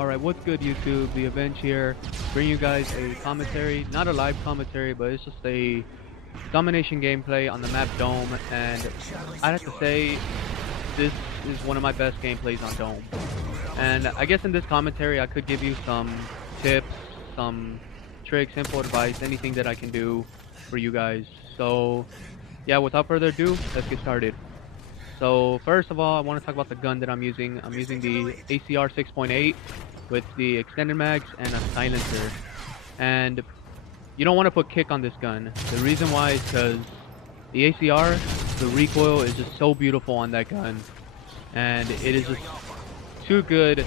Alright, what's good YouTube? The Avenged here, bring you guys a commentary, not a live commentary, but it's just a domination gameplay on the map Dome, and I'd have to say, this is one of my best gameplays on Dome. And I guess in this commentary I could give you some tips, some tricks, info, advice, anything that I can do for you guys. So yeah, without further ado, let's get started. So first of all, I want to talk about the gun that I'm using. I'm using the ACR 6.8 with the extended mags and a silencer. And you don't want to put kick on this gun. The reason why is because the ACR, the recoil is just so beautiful on that gun. And it is just too good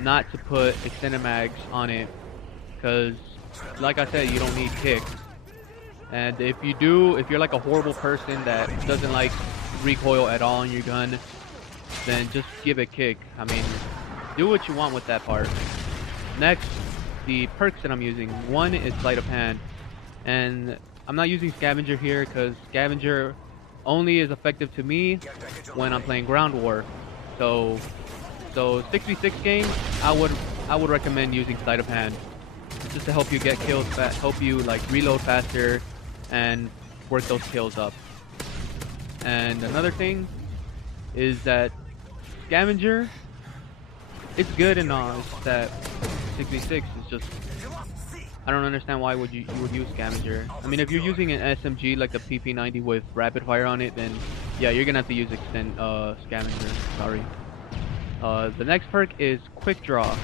not to put extended mags on it. Because, like I said, you don't need kick. And if you do, if you're like a horrible person that doesn't like recoil at all on your gun, then just give it kick. I mean, do what you want with that part. Next, the perks that I'm using. One is sleight of hand, and I'm not using scavenger here because scavenger only is effective to me when I'm playing ground war. So 6v6 games, I would recommend using sleight of hand just to help you get kills, help you like reload faster and work those kills up. And another thing is that scavenger, it's good and all, it's that 6v6 is just, I don't understand why you would use scavenger. I mean, if you're using an SMG like the PP90 with rapid fire on it, then yeah, you're gonna have to use scavenger, sorry. The next perk is quick draw.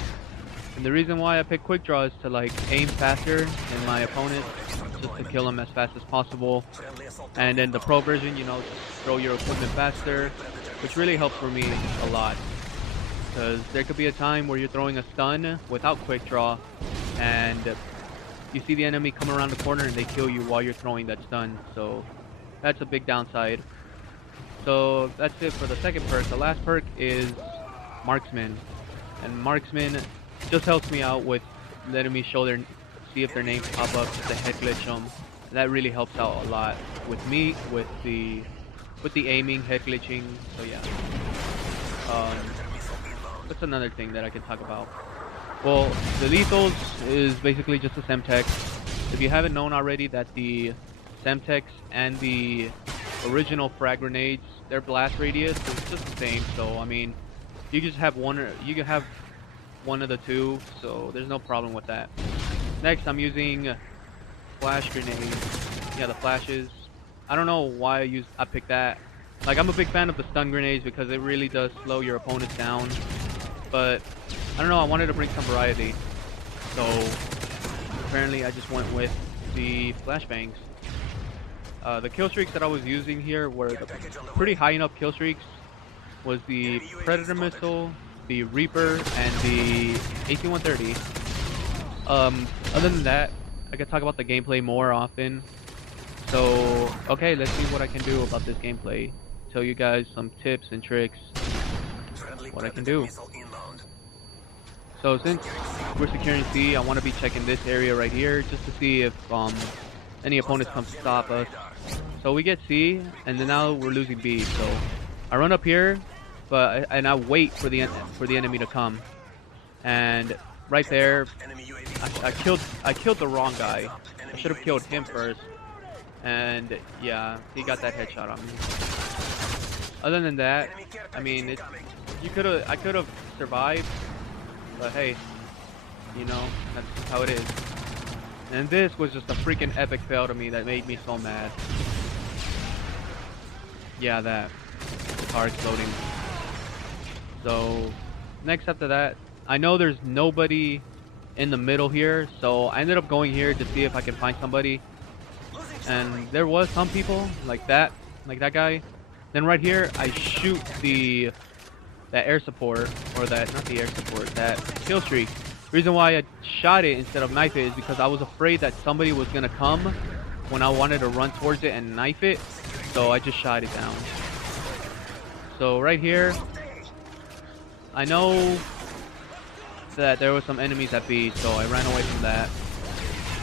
And the reason why I pick quick draw is to like aim faster than my opponent, just to kill them as fast as possible. And then the pro version, you know, just throw your equipment faster, which really helps for me a lot. Because there could be a time where you're throwing a stun without quick draw, and you see the enemy come around the corner and they kill you while you're throwing that stun. So that's a big downside. So that's it for the second perk. The last perk is marksman, and marksman just helps me out with letting me see if their names pop up, just to head glitch them. That really helps out a lot with me, with the aiming, head glitching. So yeah. That's another thing that I can talk about. Well, the lethals is basically just a Semtex. If you haven't known already, that the Semtex and the original frag grenades, their blast radius is just the same. So I mean, you can just have one, or you can have one of the two, so there's no problem with that. Next, I'm using flash grenades. Yeah, the flashes. I don't know why I picked that. Like, I'm a big fan of the stun grenades because it really does slow your opponents down. But I don't know, I wanted to bring some variety. So apparently I just went with the flashbangs. The kill streaks that I was using here were pretty high enough kill streaks. Was the Predator missile, the Reaper, and the AC-130. Other than that, I could talk about the gameplay more often. So, okay, let's see what I can do about this gameplay. Tell you guys some tips and tricks, what I can do. So since we're securing C, I want to be checking this area right here just to see if any opponents come to stop us. So we get C, and then now we're losing B. So I run up here, and I wait for the enemy to come. And right there, I killed the wrong guy. I should have killed him first. And yeah, he got that headshot on me. Other than that, I mean, I could have survived, but hey, you know, that's how it is. And this was just a freaking epic fail to me that made me so mad. Yeah, that car exploding. So next after that, I know there's nobody in the middle here, so I ended up going here to see if I can find somebody. And there was some people like that guy. Then right here, I shoot that air support, or not the air support, that kill streak. Reason why I shot it instead of knife it is because I was afraid that somebody was gonna come when I wanted to run towards it and knife it. So I just shot it down. So right here, I know that there were some enemies at B, so I ran away from that.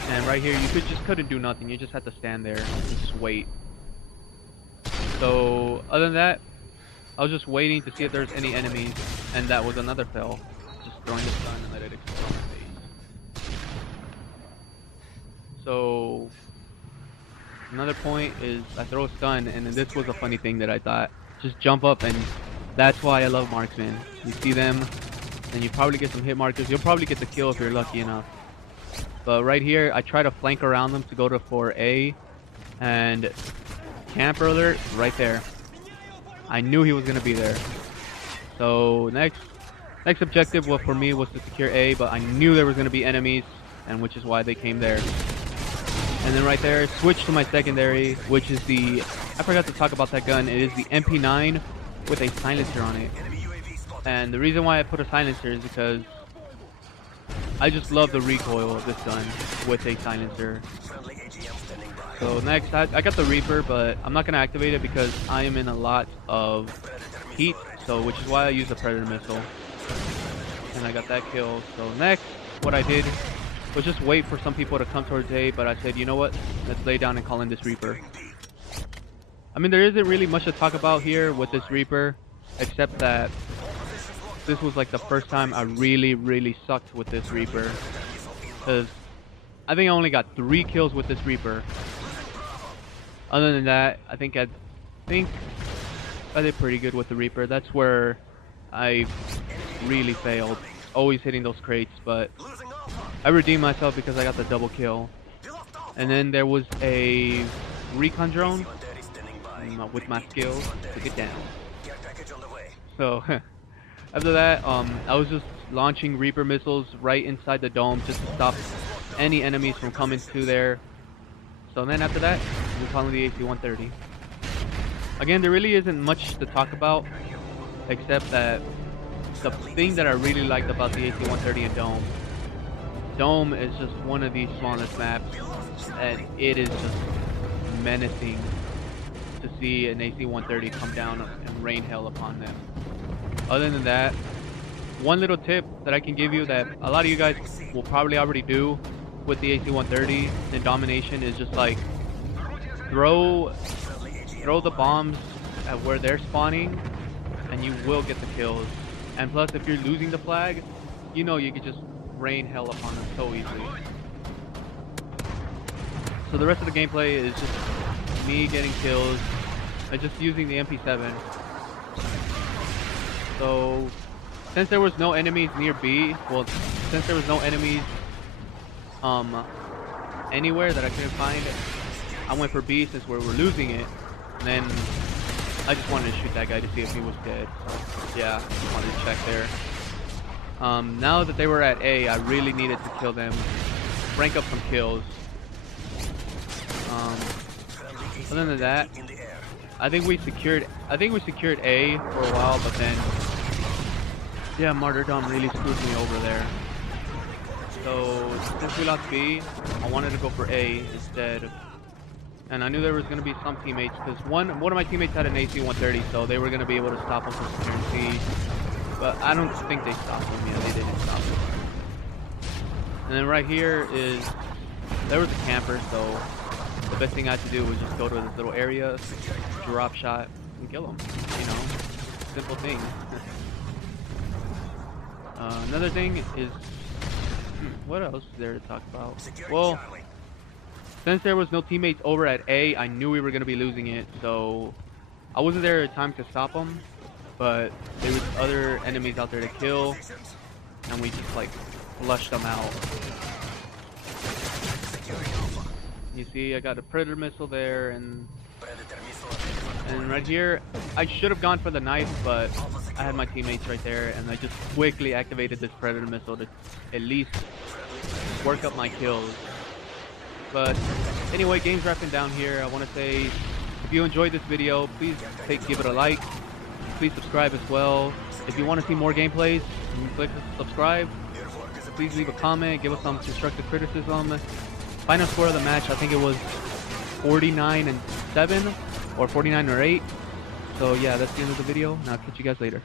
And right here, you couldn't do nothing. You just had to stand there and just wait. So other than that, I was just waiting to see if there's any enemies, and that was another fail. Just throwing the stun and let it explode on my face. So another point is I throw a stun, and then this was a funny thing that I thought. Just jump up, and that's why I love marksman. You see them, and you probably get some hit markers. You'll probably get the kill if you're lucky enough. But right here, I try to flank around them to go to for A, and camper alert right there. I knew he was gonna be there. So next objective for me was to secure A, but I knew there was gonna be enemies, and which is why they came there. And then right there, switch to my secondary, which is the, I forgot to talk about that gun. It is the MP9 with a silencer on it. And the reason why I put a silencer is because I just love the recoil of this gun with a silencer. So next, I got the Reaper, but I'm not going to activate it because I am in a lot of heat, so which is why I use the Predator missile. And I got that kill. So next, what I did was just wait for some people to come towards A, but I said, you know what, let's lay down and call in this Reaper. I mean, there isn't really much to talk about here with this Reaper, except that this was like the first time I really sucked with this Reaper. Because I think I only got 3 kills with this Reaper. Other than that, I think I did pretty good with the Reaper. That's where I really failed. Always hitting those crates, but I redeemed myself because I got the double kill. And then there was a recon drone with my skills to get down. So after that, I was just launching Reaper missiles right inside the dome just to stop any enemies from coming to there. So then after that, we're calling the AC-130. Again, there really isn't much to talk about, except that the thing that I really liked about the AC-130 and Dome is just one of the smallest maps, and it is just menacing to see an AC-130 come down and rain hell upon them. Other than that, one little tip that I can give you that a lot of you guys will probably already do with the AC-130 in domination is just like throw the bombs at where they're spawning, and you will get the kills. And plus, if you're losing the flag, you know you can just rain hell upon them so easily. So the rest of the gameplay is just me getting kills and just using the MP7. So since there was no enemies near B, well, since there was no enemies anywhere that I couldn't find, I went for B since we were losing it. And then I just wanted to shoot that guy to see if he was dead. So, yeah, just wanted to check there. Now that they were at A, I really needed to kill them, rank up some kills. Other than that, I think we secured A for a while, but then yeah, Martyrdom really screwed me over there. So since we lost B, I wanted to go for A instead. And I knew there was going to be some teammates, because one of my teammates had an AC-130, so they were going to be able to stop him from securing C. But I don't think they stopped him. Yeah, they didn't stop him. And then right here there was a camper, so the best thing I had to do was just go to this little area, drop shot, and kill him. You know, simple thing. Another thing is, what else is there to talk about? Well, since there was no teammates over at A, I knew we were going to be losing it, so I wasn't there in time to stop them, but there was other enemies out there to kill, and we just like flushed them out. You see, I got a Predator missile there, and right here, I should have gone for the knife, but I had my teammates right there, and I just quickly activated this Predator missile to at least work up my kills. But anyway, game's wrapping down here. I want to say, if you enjoyed this video, please give it a like. Please subscribe as well. If you want to see more gameplays, click subscribe. Please leave a comment, give us some constructive criticism. Final score of the match, I think it was 49-7 or 49-8. So yeah, that's the end of the video, and I'll catch you guys later.